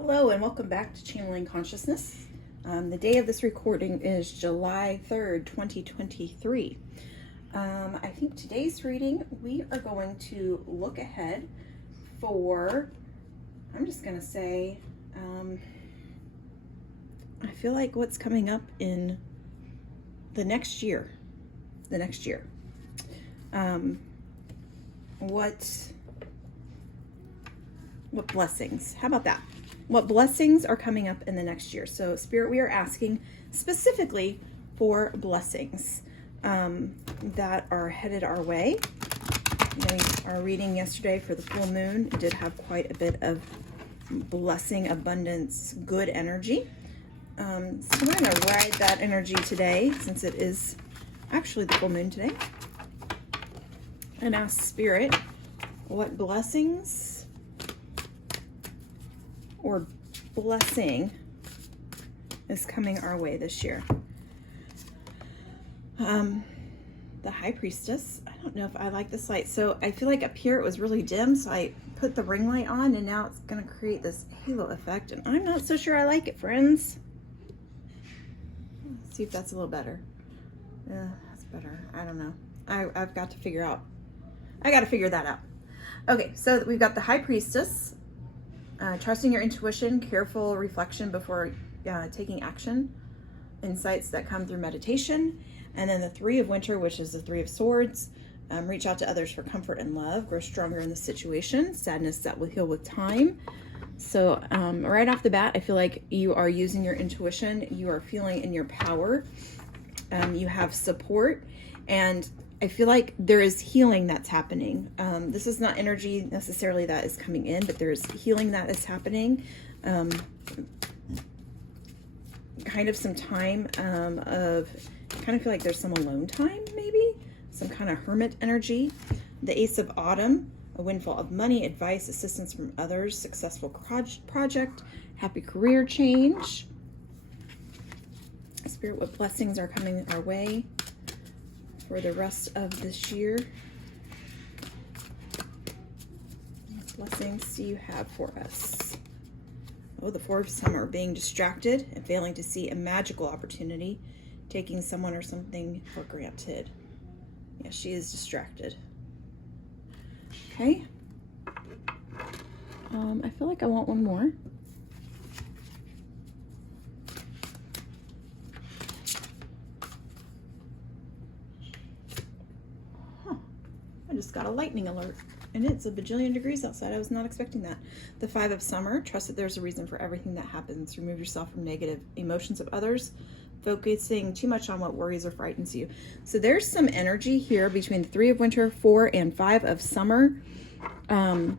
Hello and welcome back to Channeling Consciousness. The day of this recording is July 3rd, 2023. I think today's reading, we are going to look ahead for, I'm just going to say, I feel like what's coming up in the next year. What blessings? How about that? What blessings are coming up in the next year? So Spirit, we are asking specifically for blessings that are headed our way. Our reading yesterday for the full moon did have quite a bit of blessing, abundance, good energy. So we're going to ride that energy today, since it is actually the full moon today, and ask Spirit what blessings or blessing is coming our way this year. The High Priestess, I don't know if I like this light. So I feel like up here it was really dim, so I put the ring light on, and now it's going to create this halo effect, and I'm not so sure I like it, friends. Let's see if that's a little better. Yeah, that's better. I don't know. I've got to figure out. I got to figure that out. Okay, so we've got the High Priestess. Trusting your intuition, careful reflection before taking action, insights that come through meditation, and then the Three of Winter, which is the Three of Swords. Reach out to others for comfort and love, grow stronger in the situation, sadness that will heal with time. So right off the bat, I feel like you are using your intuition, you are feeling in your power, you have support, and I feel like there is healing that's happening. This is not energy necessarily that is coming in, but there's healing that is happening. Kind of some time of, I kind of feel like there's some alone time, maybe some kind of hermit energy. The Ace of Autumn, a windfall of money, advice, assistance from others, successful project, happy career change. Spirit, what blessings are coming our way for the rest of this year? What blessings do you have for us? Oh, the Four of Summer, being distracted and failing to see a magical opportunity, taking someone or something for granted. Yeah, she is distracted. Okay. I feel like I want one more. I just got a lightning alert, and it's a bajillion degrees outside. I was not expecting that. The Five of Summer, trust that there's a reason for everything that happens. Remove yourself from negative emotions of others, focusing too much on what worries or frightens you. So there's some energy here between the Three of Winter, Four, and Five of Summer, of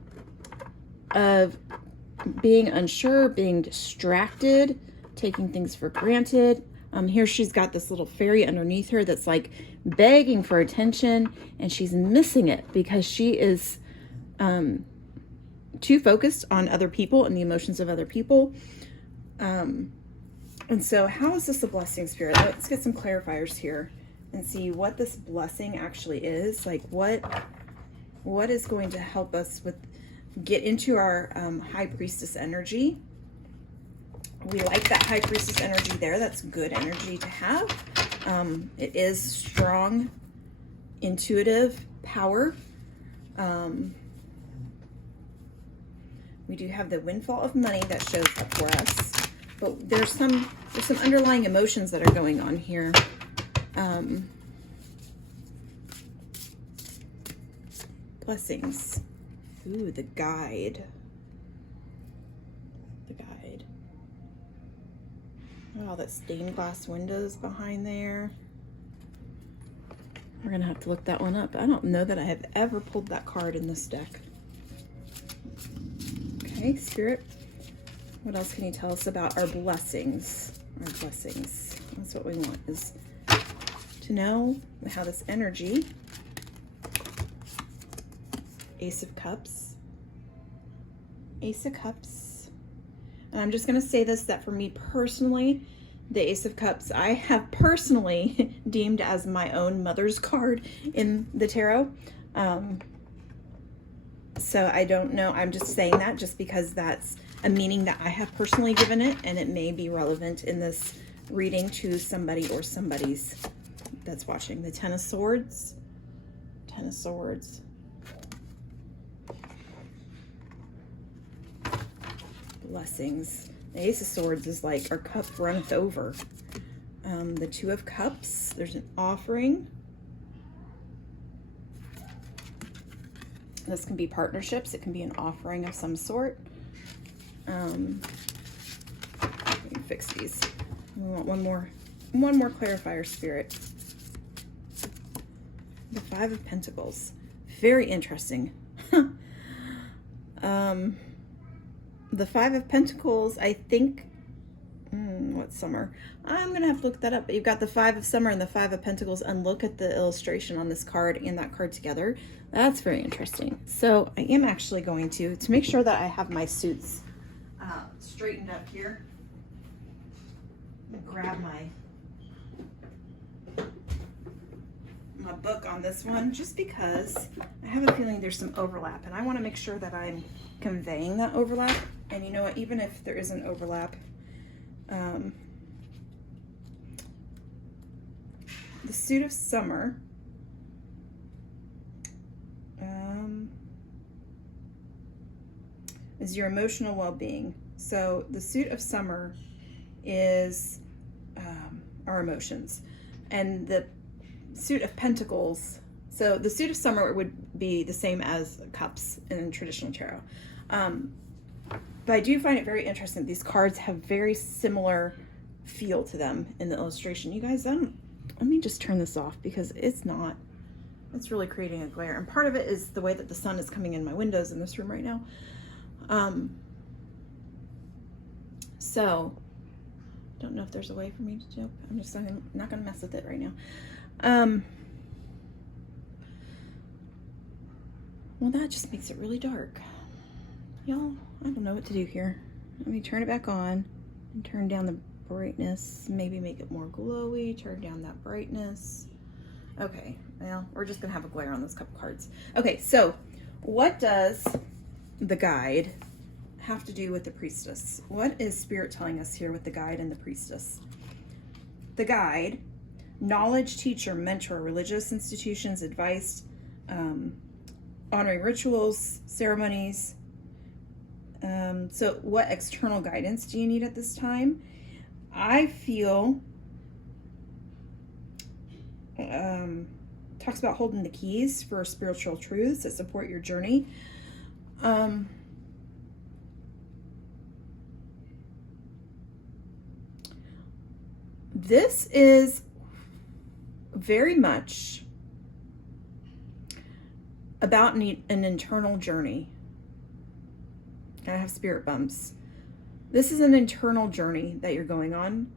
being unsure, being distracted, taking things for granted. Here she's got this little fairy underneath her that's like begging for attention, and she's missing it because she is too focused on other people and the emotions of other people. And so how is this a blessing, Spirit? Let's get some clarifiers here and see what this blessing actually is. Like what is going to help us get into our High Priestess energy. We like that High Priestess energy there. That's good energy to have. It is strong, intuitive power. We do have the windfall of money that shows up for us, but there's some underlying emotions that are going on here. Blessings. Ooh, the Guide. Oh, that stained glass windows behind there. We're gonna have to look that one up. I don't know that I have ever pulled that card in this deck. Okay, Spirit, what else can you tell us about our blessings? Our blessings. That's what we want, is to know how this energy, Ace of Cups, and I'm just going to say this, that for me personally, the Ace of Cups, I have personally deemed as my own mother's card in the tarot. So I don't know. I'm just saying that just because that's a meaning that I have personally given it, and it may be relevant in this reading to somebody or somebody's that's watching. The Ten of Swords. Ten of Swords. Blessings. The Ace of Swords is like our cup runneth over. The Two of Cups. There's an offering. This can be partnerships. It can be an offering of some sort. Let me fix these. We want one more clarifier, Spirit. The Five of Pentacles. Very interesting. The Five of Pentacles, I think, what's summer? I'm going to have to look that up, but you've got the Five of Summer and the Five of Pentacles, and look at the illustration on this card and that card together. That's very interesting. So I am actually going to make sure that I have my suits straightened up here. I'm gonna grab my book on this one, just because I have a feeling there's some overlap, and I want to make sure that I'm conveying that overlap. And you know what, even if there is an overlap, the Suit of Summer is your emotional well-being. So the Suit of Summer is our emotions, and the Suit of Pentacles, so the Suit of Summer would be the same as Cups in traditional tarot. But I do find it very interesting. These cards have very similar feel to them in the illustration. You guys, let me just turn this off because it's really creating a glare. And part of it is the way that the sun is coming in my windows in this room right now. So don't know if there's a way for me to do. I'm just not gonna mess with it right now. Well, that just makes it really dark. Y'all, I don't know what to do here. Let me turn it back on and turn down the brightness. Maybe make it more glowy, turn down that brightness. Okay, well, we're just gonna have a glare on those couple cards. Okay, so what does the guide have to do with the Priestess? What is Spirit telling us here with the guide and the Priestess? The guide, knowledge, teacher, mentor, religious institutions, advice, honoring rituals, ceremonies. So what external guidance do you need at this time? I feel talks about holding the keys for spiritual truths that support your journey. This is very much about an internal journey. I have spirit bumps. This is an internal journey that you're going on.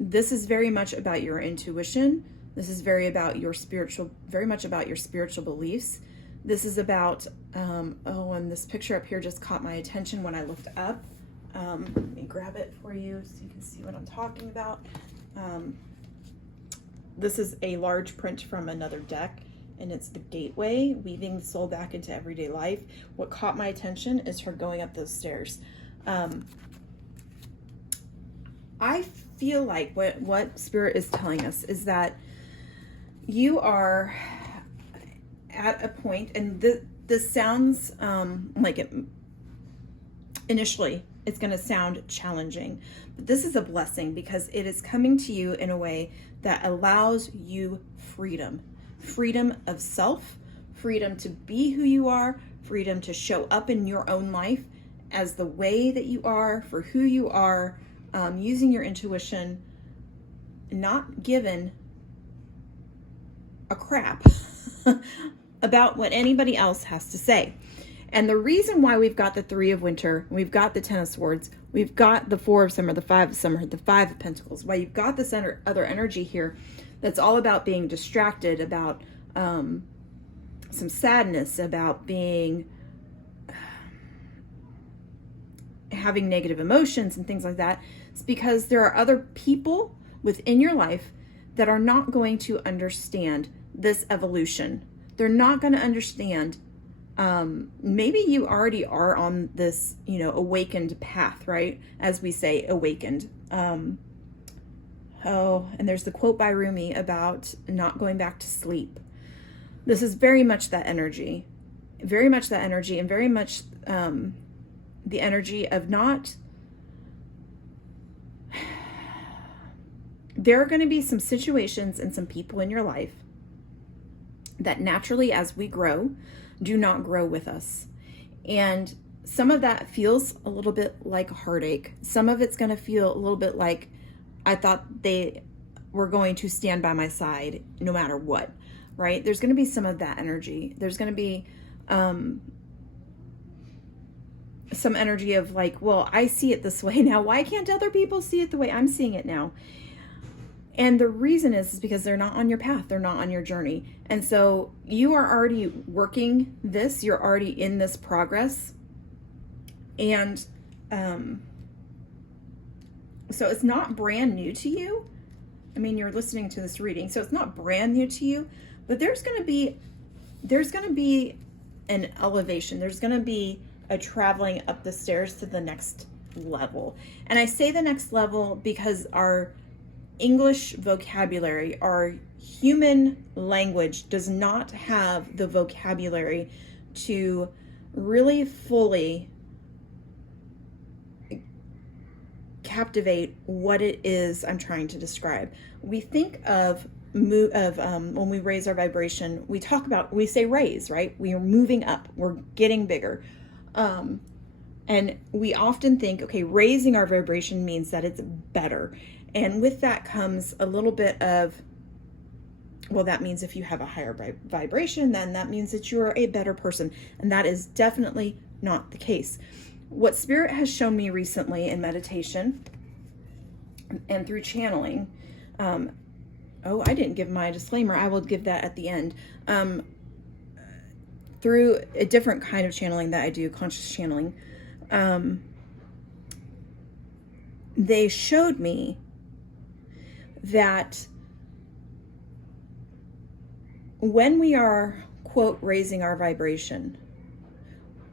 This is very much about your intuition. This is very much about your spiritual beliefs. This is about, and this picture up here just caught my attention when I looked up. Let me grab it for you so you can see what I'm talking about. This is a large print from another deck, and it's the Gateway, weaving the soul back into everyday life. What caught my attention is her going up those stairs. I feel like what Spirit is telling us is that you are at a point, and this sounds initially it's going to sound challenging, but this is a blessing because it is coming to you in a way that allows you freedom of self, freedom to be who you are, freedom to show up in your own life as the way that you are, for who you are, using your intuition, not given a crap about what anybody else has to say. And the reason why we've got the Three of Winter, we've got the Ten of Swords, we've got the Four of Summer, the Five of Summer, the Five of Pentacles, why you've got this other energy here that's all about being distracted, about some sadness, about having negative emotions and things like that. It's because there are other people within your life that are not going to understand this evolution. They're not going to understand Maybe you already are on this, awakened path, right? As we say, awakened. And there's the quote by Rumi about not going back to sleep. This is very much that energy, and very much the energy of not. There are going to be some situations and some people in your life that naturally, as we grow, do not grow with us. And some of that feels a little bit like a heartache. Some of it's going to feel a little bit like, I thought they were going to stand by my side no matter what, right? There's going to be some of that energy. There's going to be some energy of like, well, I see it this way now. Why can't other people see it the way I'm seeing it now? And the reason is because they're not on your path. They're not on your journey. And so you are already working this. You're already in this progress. And so it's not brand new to you. I mean, you're listening to this reading, so it's not brand new to you, but there's going to be an elevation. There's going to be a traveling up the stairs to the next level. And I say the next level because our English vocabulary, our human language does not have the vocabulary to really fully captivate what it is I'm trying to describe. We think of when we raise our vibration, we say raise, right? We are moving up, we're getting bigger. And we often think, okay, raising our vibration means that it's better. And with that comes a little bit of, well, that means if you have a higher vibration, then that means that you are a better person. And that is definitely not the case. What Spirit has shown me recently in meditation and through channeling, I didn't give my disclaimer. I will give that at the end. Through a different kind of channeling that I do, conscious channeling, they showed me that when we are, quote, raising our vibration,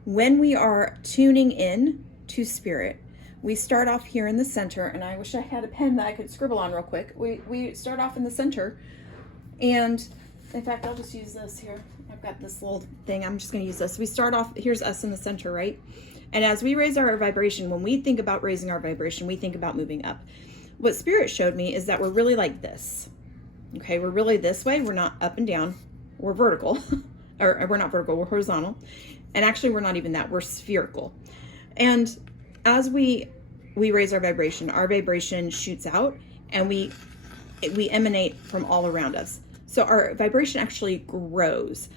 when we are tuning in to Spirit, we start off here in the center, and I wish I had a pen that I could scribble on real quick. We start off in the center, and in fact, I'll just use this here. I've got this little thing. I'm just going to use this. We start off, here's us in the center, right? And as we raise our vibration, when we think about raising our vibration, we think about moving up. What Spirit showed me is that we're really like this. Okay, we're really this way. We're not up and down. We're vertical. Or we're not vertical, we're horizontal. And actually, we're not even that. We're spherical. And as we raise our vibration shoots out, and we emanate from all around us. So our vibration actually grows.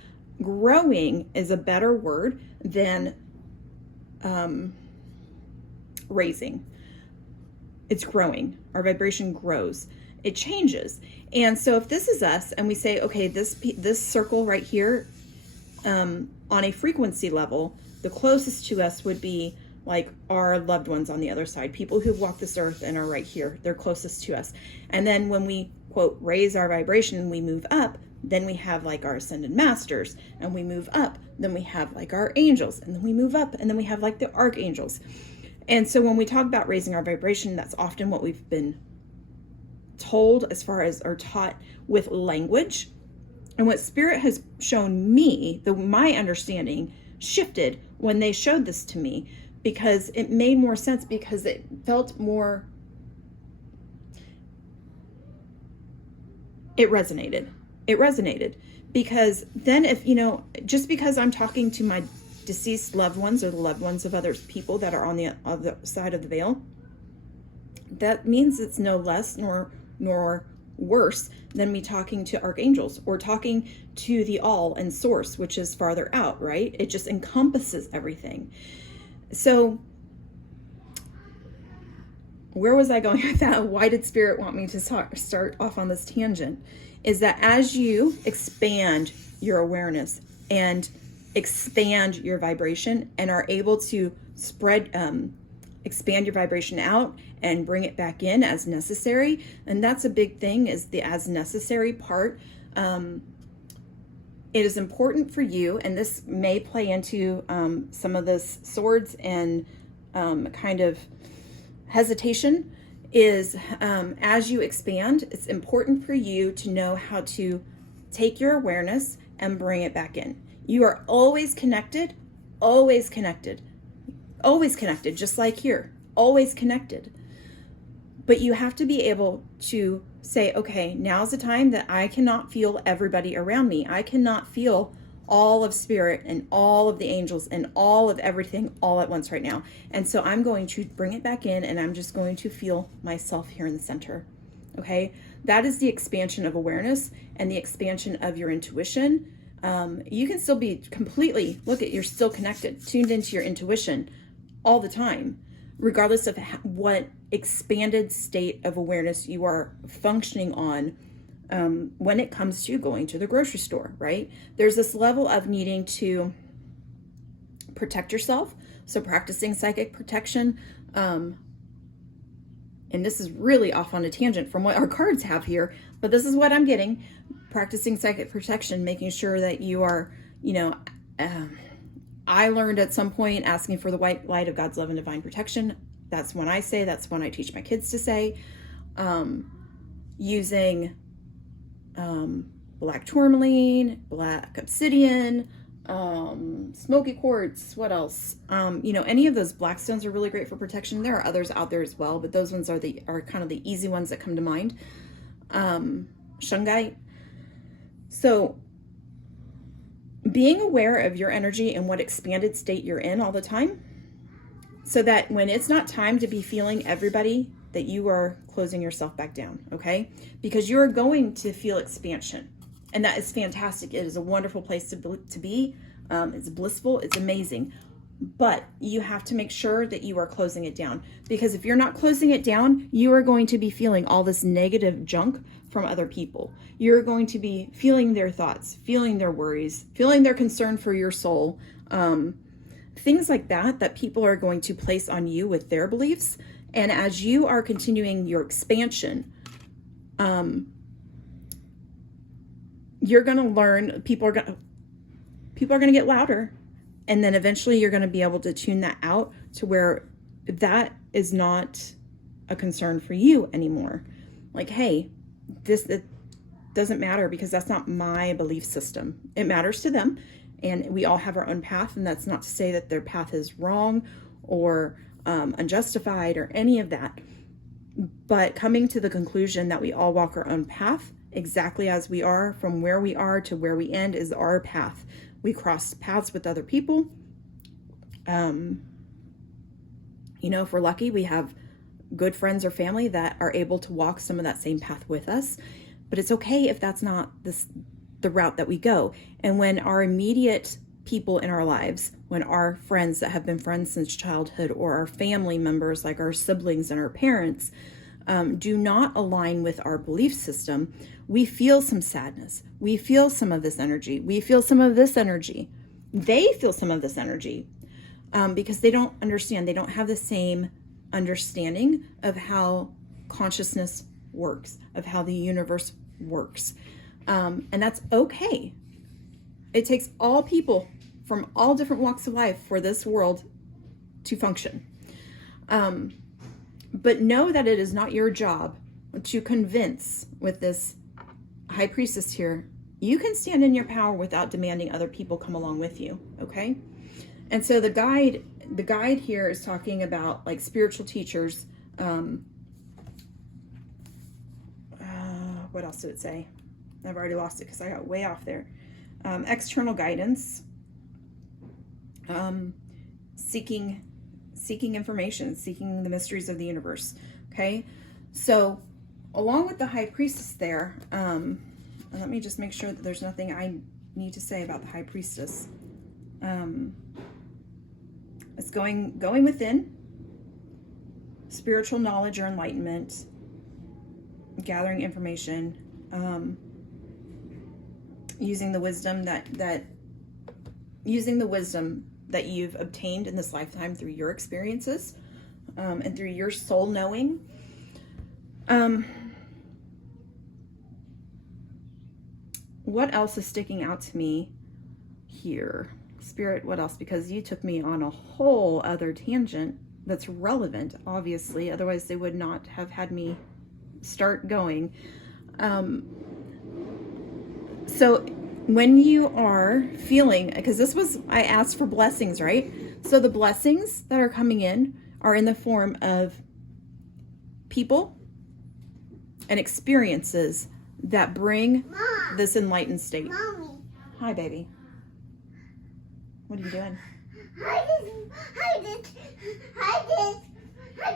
Growing is a better word than raising. It's growing. Our vibration grows. It changes. And so if this is us and we say, okay, this circle right here, on a frequency level, the closest to us would be like our loved ones on the other side, people who've walked this earth and are right here. They're closest to us. And then when we, quote, raise our vibration, we move up, then we have like our ascended masters, and we move up, then we have like our angels, and then we move up, and then we have like the archangels. And so when we talk about raising our vibration, that's often what we've been told as far as or taught with language. And what Spirit has shown me, my understanding shifted when they showed this to me, because it made more sense, because it felt more, it resonated. It resonated because then if, just because I'm talking to my deceased loved ones or the loved ones of other people that are on the other side of the veil, that means it's no less nor worse than me talking to archangels or talking to the all and source, which is farther out, right? It just encompasses everything. So where was I going with that? Why did Spirit want me to start off on this tangent? Is that as you expand your awareness and expand your vibration and are able to expand your vibration out and bring it back in as necessary. And that's a big thing, is the as necessary part. it is important for you, and this may play into some of this swords and kind of hesitation, is as you expand, it's important for you to know how to take your awareness and bring it back in. You are always connected, always connected, always connected, just like here, always connected. But you have to be able to say, okay, now's the time that I cannot feel everybody around me. I cannot feel all of spirit and all of the angels and all of everything all at once right now. And so I'm going to bring it back in, and I'm just going to feel myself here in the center. Okay, that is the expansion of awareness and the expansion of your intuition. You can still be completely, you're still connected, tuned into your intuition all the time, regardless of what expanded state of awareness you are functioning on when it comes to going to the grocery store, right? There's this level of needing to protect yourself. So practicing psychic protection, and this is really off on a tangent from what our cards have here, but this is what I'm getting. Practicing psychic protection, making sure that you are, I learned at some point asking for the white light of God's love and divine protection. That's when I say, that's when I teach my kids to say. Using black tourmaline, black obsidian, smoky quartz, what else? Any of those black stones are really great for protection. There are others out there as well, but those ones are kind of the easy ones that come to mind. Shungite. So being aware of your energy and what expanded state you're in all the time, so that when it's not time to be feeling everybody, that you are closing yourself back down, okay? Because you're going to feel expansion, and that is fantastic. It is a wonderful place to be. It's blissful, it's amazing. But you have to make sure that you are closing it down, because if you're not closing it down, you are going to be feeling all this negative junk from other people. You're going to be feeling their thoughts, feeling their worries, feeling their concern for your soul, things like that people are going to place on you with their beliefs. And as you are continuing your expansion, you're going to learn, people are going to get louder. And then eventually you're going to be able to tune that out to where that is not a concern for you anymore. Like, hey, it doesn't matter, because that's not my belief system. It matters to them, and we all have our own path. And that's not to say that their path is wrong or unjustified or any of that. But coming to the conclusion that we all walk our own path exactly as we are, from where we are to where we end, is our path. We cross paths with other people. If we're lucky, we have good friends or family that are able to walk some of that same path with us. But it's okay if that's not the route that we go. And when our immediate people in our lives, when our friends that have been friends since childhood, or our family members like our siblings and our parents, do not align with our belief system, we feel some sadness. We feel some of this energy. We feel some of this energy. They feel some of this energy because they don't understand. They don't have the same understanding of how consciousness works, of how the universe works. And that's okay. It takes all people from all different walks of life for this world to function. But know that it is not your job to convince with this high priestess here. You can stand in your power without demanding other people come along with you, okay? And so the guide here is talking about like spiritual teachers. What else did it say? I've already lost it because I got way off there. External guidance, seeking information, seeking the mysteries of the universe. Okay, so along with the high priestess there, let me just make sure that there's nothing I need to say about the high priestess. It's going within, spiritual knowledge or enlightenment, gathering information, using the wisdom that you've obtained in this lifetime through your experiences, and through your soul knowing. what else is sticking out to me here? Spirit, what else? Because you took me on a whole other tangent that's relevant, obviously. Otherwise, they would not have had me start going. So when you are feeling, because this was, I asked for blessings, right? So the blessings that are coming in are in the form of people and experiences that bring this enlightened state. Mommy. Hi, baby. What are you doing? I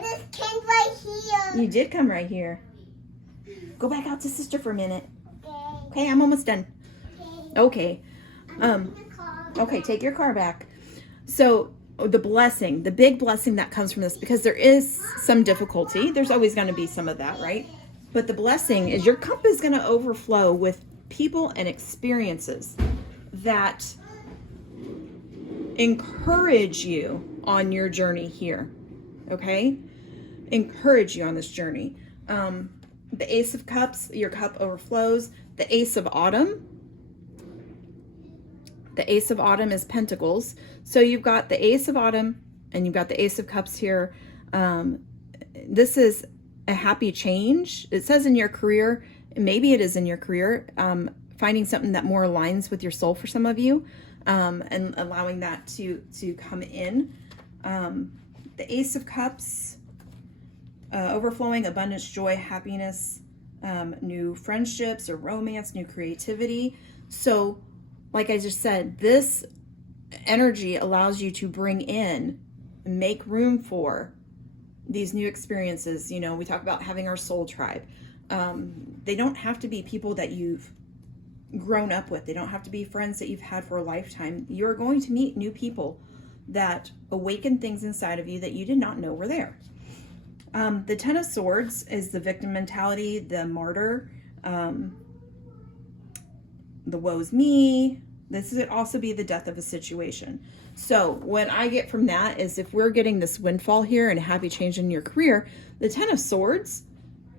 just came right here. You did come right here. Go back out to sister for a minute. Okay. Okay, I'm almost done. Okay. I'm in the car. Okay, take your car back. So the blessing, the big blessing that comes from this, because there is some difficulty. There's always going to be some of that, right? But the blessing is your cup is going to overflow with people and experiences that encourage you on your journey here. Okay? Encourage you on this journey. The Ace of Cups, your cup overflows. The Ace of Autumn. The Ace of Autumn is Pentacles. So you've got the Ace of Autumn and you've got the Ace of Cups here. This is a happy change. It says in your career, maybe it is in your career, finding something that more aligns with your soul for some of you, and allowing that to come in. The Ace of Cups, overflowing abundance, joy, happiness, new friendships or romance, new creativity. So like I just said, this energy allows you to bring in, make room for these new experiences. You know, we talk about having our soul tribe. They don't have to be people that you've grown up with. They don't have to be friends that you've had for a lifetime. You're going to meet new people that awaken things inside of you that you did not know were there. The Ten of Swords is the victim mentality, the martyr, the woe's me. This would also be the death of a situation. So what I get from that is if we're getting this windfall here and a happy change in your career, the Ten of Swords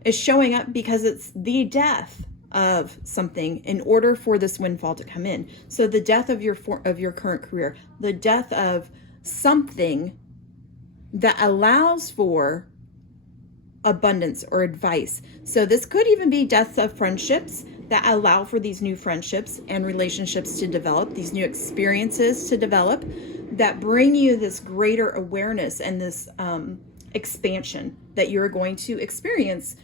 is showing up because it's the death of something in order for this windfall to come in. So the death of your current career, the death of something that allows for abundance or advice. So this could even be deaths of friendships that allow for these new friendships and relationships to develop, these new experiences to develop, that bring you this greater awareness and this expansion that you're going to experience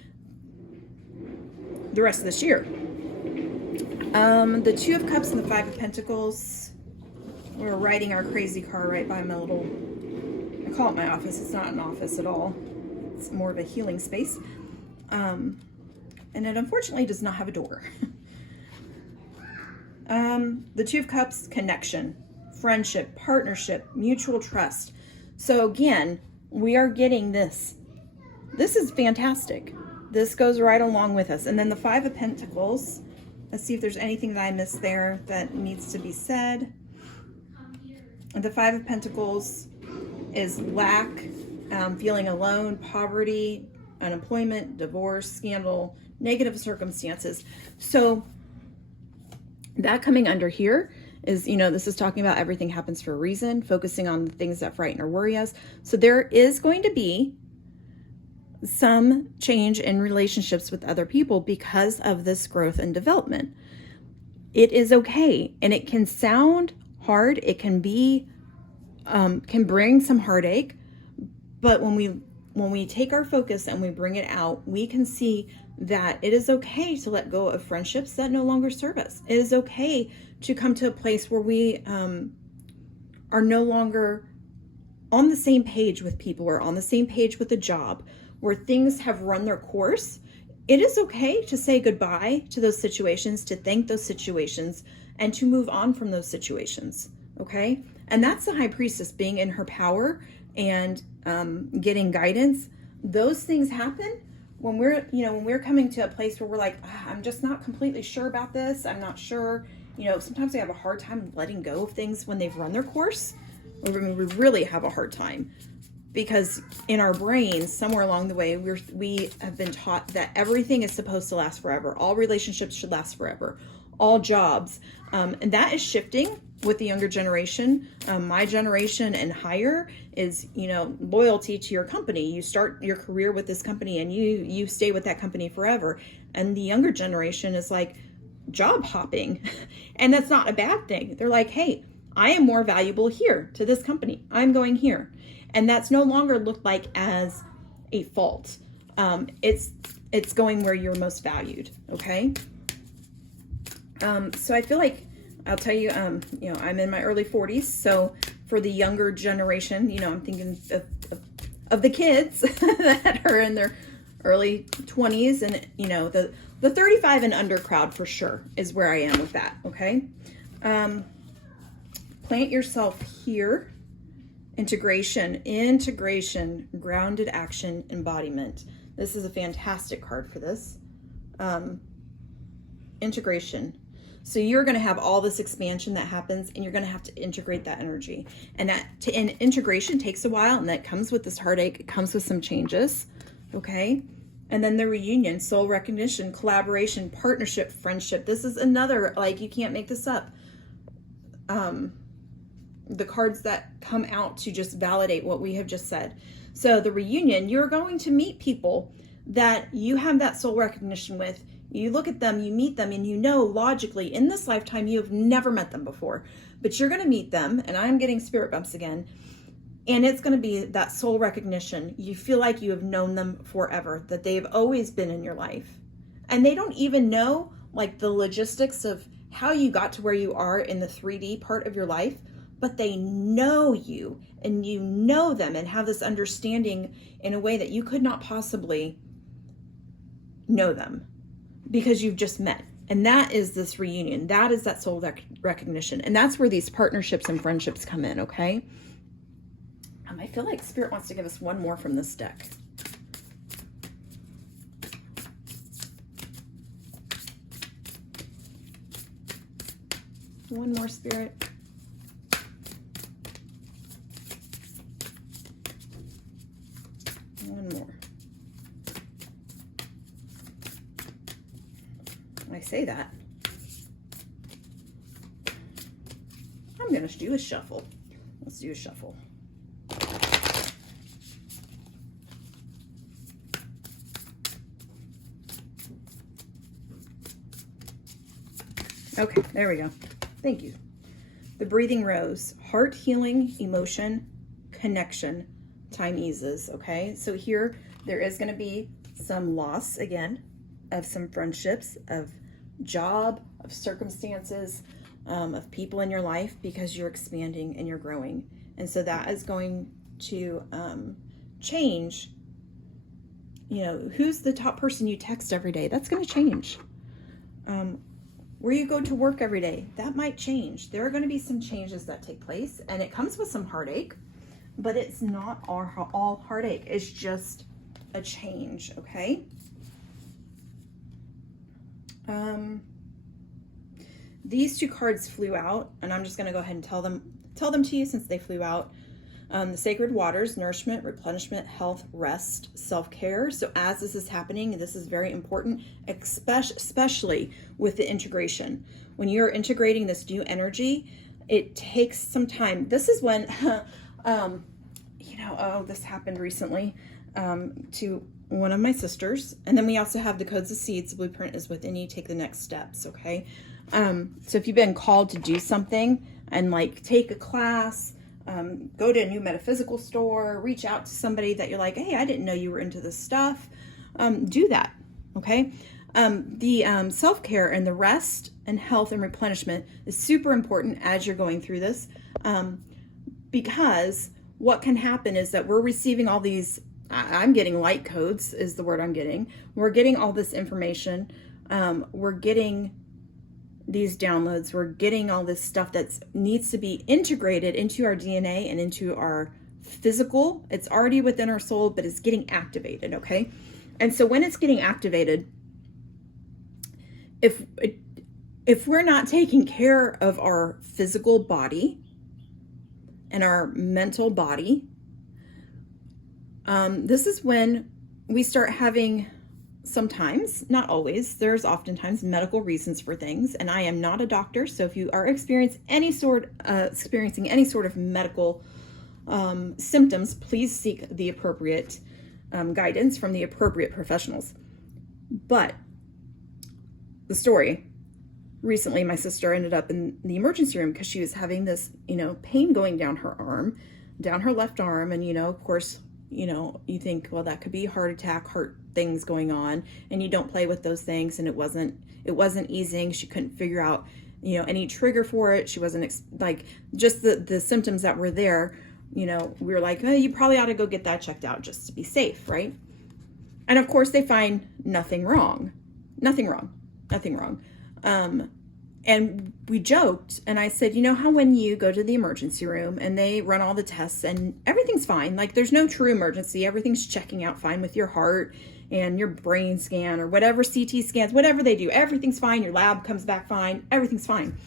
the rest of this year. The Two of Cups and the Five of Pentacles. We're riding our crazy car right by my little, I call it my office. It's not an office at all. It's more of a healing space. And it unfortunately does not have a door. The Two of Cups, connection, friendship, partnership, mutual trust. So again, we are getting this. This is fantastic. This goes right along with us. And then the Five of Pentacles. Let's see if there's anything that I missed there that needs to be said. The Five of Pentacles is lack, feeling alone, poverty, unemployment, divorce, scandal, negative circumstances. So that coming under here is, you know, this is talking about everything happens for a reason, focusing on the things that frighten or worry us. So there is going to be some change in relationships with other people because of this growth and development. It is okay. And it can sound hard. It can be, can bring some heartache. But when we take our focus and we bring it out, we can see that it is okay to let go of friendships that no longer serve us. It is okay to come to a place where we are no longer on the same page with people or on the same page with a job, where things have run their course. It is okay to say goodbye to those situations, to thank those situations, and to move on from those situations, okay? And that's the High Priestess being in her power and getting guidance. Those things happen when we're coming to a place where we're like, I'm just not completely sure about this. I'm not sure. You know, sometimes we have a hard time letting go of things when they've run their course. I mean, we really have a hard time because in our brains, somewhere along the way, we have been taught that everything is supposed to last forever. All relationships should last forever. all jobs. And that is shifting with the younger generation. My generation and higher is, loyalty to your company. You start your career with this company and you stay with that company forever. And the younger generation is like job hopping. And that's not a bad thing. They're like, hey, I am more valuable here to this company. I'm going here. And that's no longer looked like as a fault. It's going where you're most valued. Okay. So I feel like, I'll tell you, I'm in my early 40s. So for the younger generation, I'm thinking of the kids that are in their early 20s, and, the 35 and under crowd for sure is where I am with that. Okay. Plant yourself here. Integration, grounded action, embodiment. This is a fantastic card for this. Integration. So you're going to have all this expansion that happens, and you're going to have to integrate that energy. And integration takes a while, and that comes with this heartache. It comes with some changes. Okay. And then the reunion, soul recognition, collaboration, partnership, friendship. This is another, you can't make this up. The cards that come out to just validate what we have just said. So the reunion, you're going to meet people that you have that soul recognition with. You look at them, you meet them, and logically in this lifetime you have never met them before, but you're going to meet them, and I'm getting spirit bumps again, and it's going to be that soul recognition. You feel like you have known them forever, that they've always been in your life, and they don't even know the logistics of how you got to where you are in the 3D part of your life, but they know you, and you know them, and have this understanding in a way that you could not possibly know them, because you've just met. And that is this reunion. That is that soul recognition. And that's where these partnerships and friendships come in, okay? I feel like Spirit wants to give us one more from this deck. One more, Spirit. One more. I say that. I'm going to do a shuffle. Let's do a shuffle. Okay, there we go. Thank you. The breathing rose. Heart healing, emotion, connection, time eases. Okay, so here there is going to be some loss again of some friendships, of job, of circumstances, of people in your life, because you're expanding and you're growing. And so that is going to change. Who's the top person you text every day? That's going to change. Where you go to work every day, that might change. There are going to be some changes that take place, and it comes with some heartache, but it's not all heartache. It's just a change, okay? These two cards flew out, and I'm just going to go ahead and tell them to you since they flew out. The sacred waters, nourishment, replenishment, health, rest, self-care. So as this is happening, this is very important, especially with the integration. When you're integrating this new energy, it takes some time. This is when, this happened recently to one of my sisters. And then we also have the codes of seeds. The blueprint is within you. Take the next steps, okay? So if you've been called to do something and take a class, go to a new metaphysical store, reach out to somebody that you're like, hey, I didn't know you were into this stuff. Do that, okay? The self-care and the rest and health and replenishment is super important as you're going through this, because what can happen is that we're receiving all these, I'm getting light codes is the word I'm getting. We're getting all this information. We're getting these downloads. We're getting all this stuff that needs to be integrated into our DNA and into our physical. It's already within our soul, but it's getting activated, okay? And so when it's getting activated, if we're not taking care of our physical body and our mental body, this is when we start having sometimes, not always, there's oftentimes medical reasons for things, and I am not a doctor, so if you are experiencing any sort of medical symptoms, please seek the appropriate guidance from the appropriate professionals. But the story, recently my sister ended up in the emergency room because she was having this, pain going down her arm, down her left arm, and of course, you think, well, that could be heart attack, heart things going on, and you don't play with those things. And it wasn't easing. She couldn't figure out, any trigger for it. She wasn't just the symptoms that were there. We were like, oh, you probably ought to go get that checked out just to be safe, right? And of course, they find nothing wrong. And we joked, and I said, how when you go to the emergency room and they run all the tests and everything's fine, like there's no true emergency, everything's checking out fine with your heart and your brain scan or whatever, CT scans, whatever they do, everything's fine, your lab comes back fine, everything's fine.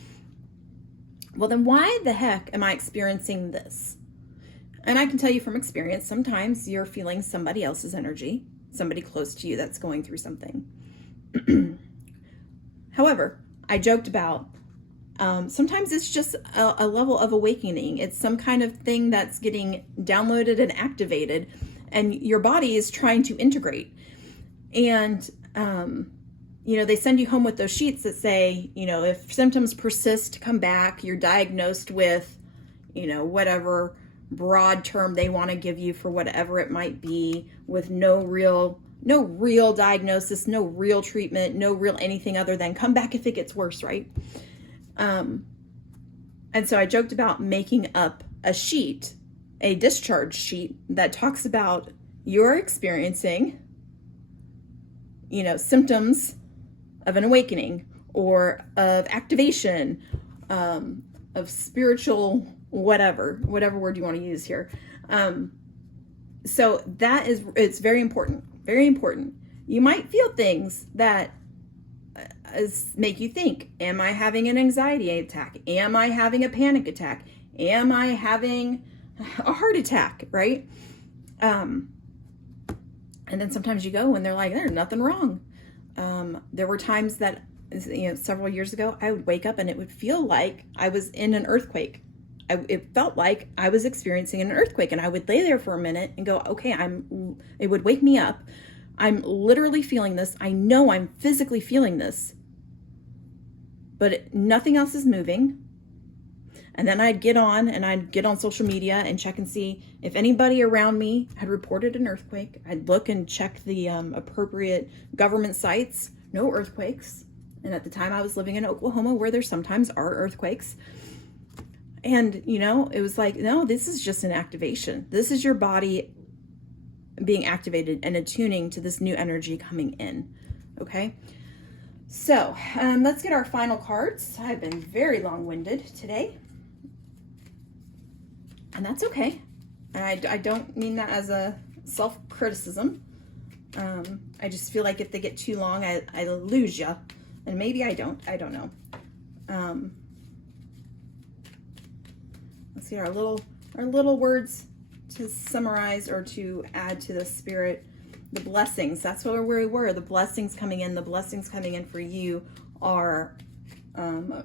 Well, then why the heck am I experiencing this? And I can tell you from experience, sometimes you're feeling somebody else's energy, somebody close to you that's going through something. However, I joked about sometimes it's just a level of awakening. It's some kind of thing that's getting downloaded and activated, and your body is trying to integrate. And, they send you home with those sheets that say, if symptoms persist, come back, you're diagnosed with, whatever broad term they want to give you for whatever it might be, with no real diagnosis, no real treatment, no real anything other than come back if it gets worse, right? And so I joked about making up a discharge sheet that talks about you're experiencing, symptoms of an awakening or of activation, of spiritual whatever word you want to use here. So it's very important. Very important. You might feel things that make you think, am I having an anxiety attack? Am I having a panic attack? Am I having a heart attack, right? And then sometimes you go and they're like, there's nothing wrong. There were times that, several years ago, I would wake up and it would feel like I was in an earthquake. It felt like I was experiencing an earthquake, and I would lay there for a minute and go, okay, it would wake me up. I'm literally feeling this. I know I'm physically feeling this, but nothing else is moving. And then I'd get on social media and check and see if anybody around me had reported an earthquake. I'd look and check the appropriate government sites, no earthquakes. And at the time I was living in Oklahoma, where there sometimes are earthquakes. And, it was like, no, this is just an activation. This is your body being activated and attuning to this new energy coming in. Okay. So let's get our final cards. I've been very long-winded today. And that's okay. And I don't mean that as a self-criticism. I just feel like if they get too long, I lose you. And maybe I don't know. Let's see our little words to summarize or to add to the spirit. The blessings, that's where we were. The blessings coming in for you are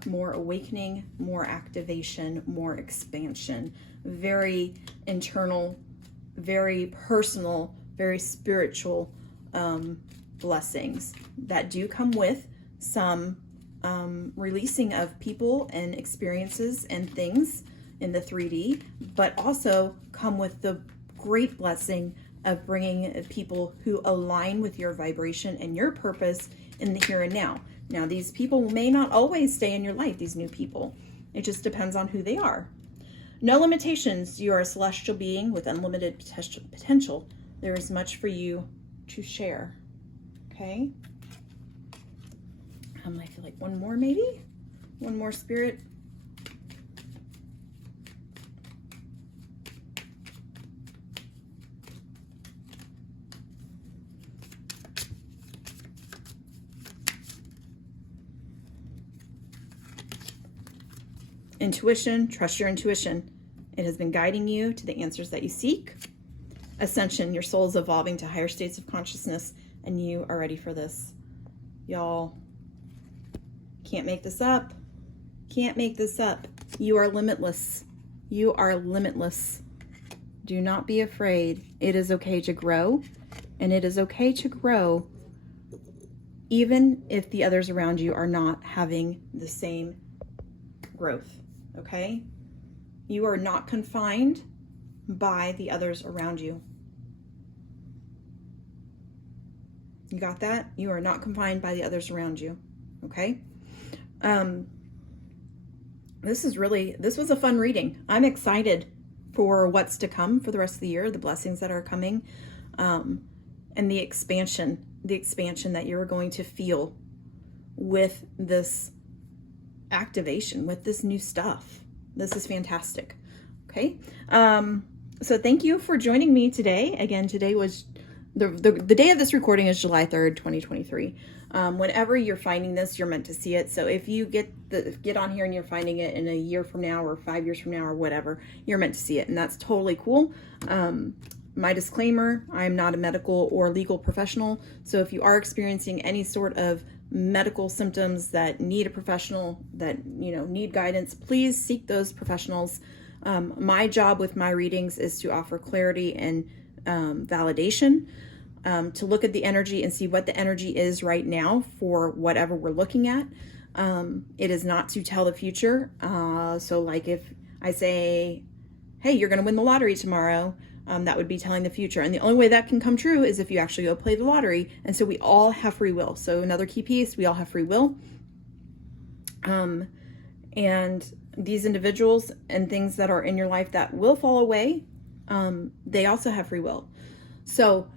more awakening, more activation, more expansion. Very internal, very personal, very spiritual blessings that do come with some releasing of people and experiences and things in the 3D, but also come with the great blessing of bringing people who align with your vibration and your purpose in the here and now. Now, these people may not always stay in your life, these new people. It just depends on who they are. No limitations. You are a celestial being with unlimited potential. There is much for you to share. Okay? I feel like one more maybe? One more spirit. Intuition, trust your intuition. It has been guiding you to the answers that you seek. Ascension, your soul is evolving to higher states of consciousness. and you are ready for this. Y'all, can't make this up. Can't make this up. You are limitless. You are limitless. Do not be afraid. It is okay to grow, and it is okay to grow even if the others around you are not having the same growth, okay? You are not confined by the others around you. You got that? You are not confined by the others around you, okay? This was a fun reading. I'm excited for what's to come for the rest of the year, the blessings that are coming, and the expansion that you're going to feel with this activation, with this new stuff. This is fantastic. Okay. So thank you for joining me today. Again, today was the day of this recording is July 3rd, 2023. Whenever you're finding this, you're meant to see it. So if you get on here and you're finding it in a year from now or 5 years from now or whatever, you're meant to see it. And that's totally cool. My disclaimer, I am not a medical or legal professional. So if you are experiencing any sort of medical symptoms that need a professional, that, need guidance, please seek those professionals. My job with my readings is to offer clarity and validation, to look at the energy and see what the energy is right now for whatever we're looking at. It is not to tell the future. So like if I say, hey, you're going to win the lottery tomorrow, that would be telling the future. And the only way that can come true is if you actually go play the lottery. And so we all have free will. So another key piece, we all have free will. And these individuals and things that are in your life that will fall away, they also have free will. So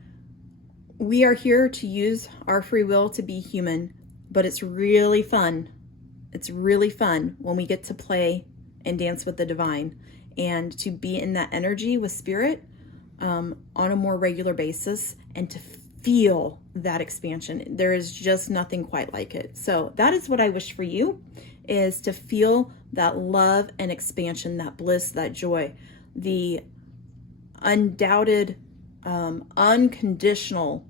we are here to use our free will to be human, but it's really fun. It's really fun when we get to play and dance with the divine and to be in that energy with spirit on a more regular basis and to feel that expansion. There is just nothing quite like it. So that is what I wish for you, is to feel that love and expansion, that bliss, that joy, the undoubted, unconditional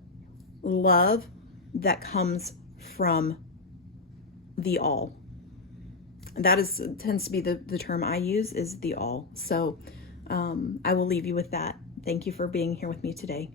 love that comes from the all. And that tends to be the term I use, is the all. So I will leave you with that. Thank you for being here with me today.